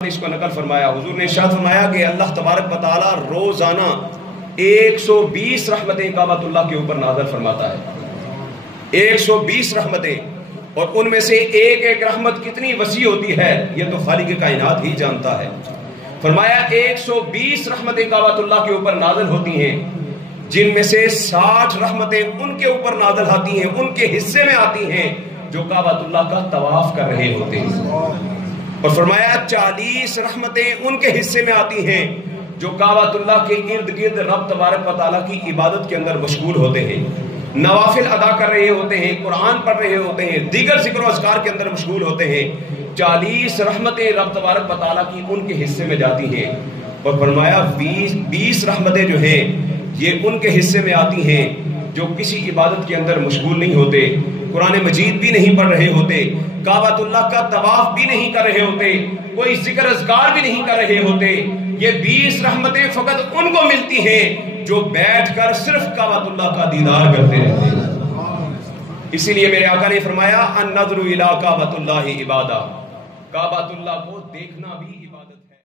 इसको नकल फरमाया, हुजूर ने इरशाद फरमाया कि अल्लाह तबारक व तआला रोजाना 120 रहमतें काबतुल्लाह के ऊपर नाज़िल फरमाता है। 120 रहमतें, और उनमें से एक एक रहमत कितनी वसी होती है ये तो खालिक कायनात ही जानता है। फरमाया 120 रहमतें काबतुल्लाह के ऊपर नाज़िल होती हैं, जिनमें से 60 रहमतें उनके ऊपर नाज़िल आती हैं, उनके हिस्से में आती हैं जो काबतुल्लाह का तवाफ कर रहे होते हैं। और फरमाया 40 रहमतें उनके हिस्से में आती हैं जो काबतुल्लाह के इर्द गिर्द रब तबारक व तआला की इबादत के अंदर मशगूल होते हैं, नवाफिल अदा कर रहे होते हैं, कुरान पढ़ रहे होते हैं, दीगर जिक्र और अज़कार के अंदर मशगूल होते हैं। 40 रहमतें रब तबारक व तआला की उनके हिस्से में जाती हैं। और फरमाया 20 रहमतें जो हैं ये उनके हिस्से में आती हैं जो किसी इबादत के अंदर मशगूल नहीं होते, कुरान मजीद भी नहीं पढ़ रहे होते, काबतुल्लाह का तवाफ भी नहीं कर रहे होते, कोई जिक्र अज़कार भी नहीं कर रहे होते। ये 20 रहमतें फकत उनको मिलती हैं जो बैठकर सिर्फ काबतुल्लाह का दीदार करते रहते हैं। इसीलिए मेरे आका ने फरमाया अन नज़रु इला काबतुल्लाह इबादा, काबतुल्लाह को देखना भी